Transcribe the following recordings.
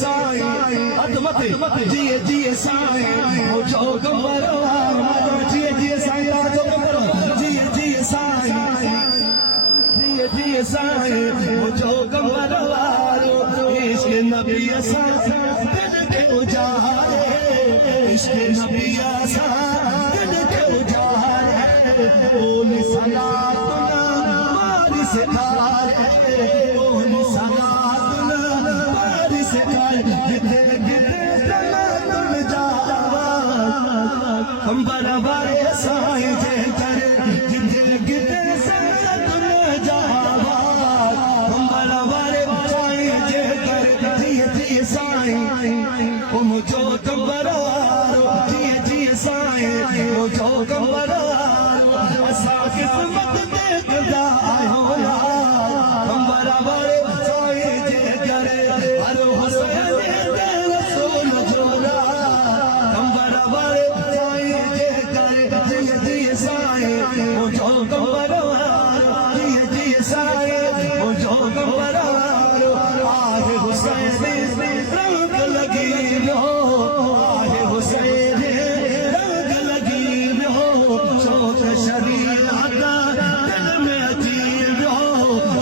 साईं हथ मथे जिए जिए साईं मुझो गंबरो जिए जिए साईं राजो गंबरो जिए जिए साईं जिए जिए साईं मुझो गंबरो इश्क नबी असा दिल के उजारे इश्क नबी असा दिल के उजारे बोली सलातुना मारी से तारे बोली सलातुना मारी से तारे गिते गिते सलातुन जावा हम बराबर साईं जे करे गिते गिते सलातुन जावा हम बराबर साईं जे करे जिए जिए साईं ओ मुझो गंबरो जिए जिए साईं मुझो गंबरो असा किस्मत देखदा आयो हम बराबर साईं जे करे हर हुसैन दे रसूल जोड़ा हम बराबर साईं जे करे जिए जिए साईं मुझो गंबरो जिए जिए साईं मुझो गंबरो आहे हुसैन रंग लगी लो आहे हुसैन रंग लगी लो शौक शरीयत दिल में अची लो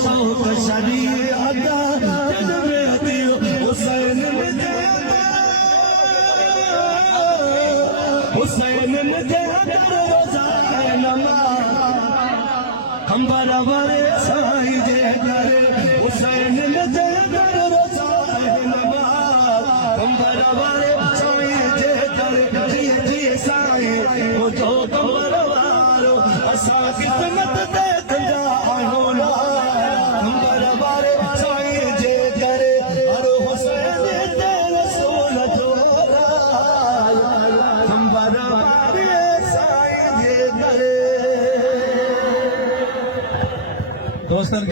शौक शरीयत दिल में अची हुसैन मुझे रोज़ा नमाज़ हम बराबर साईं जे करे हुसैन मुझे रोज़ा नमाज़ हम बराबर साईं जे करे जिए जिए साईं मुझो गंबरो असा किस्मत देखदा आयो हम बराबर साईं जे करे हर हुसैन दे रसूल जोड़ा हम बराबर साईं जे करे दोस्तन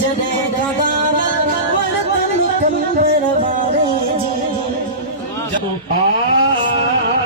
जने का गाना वरतन कंबर वाले जी आ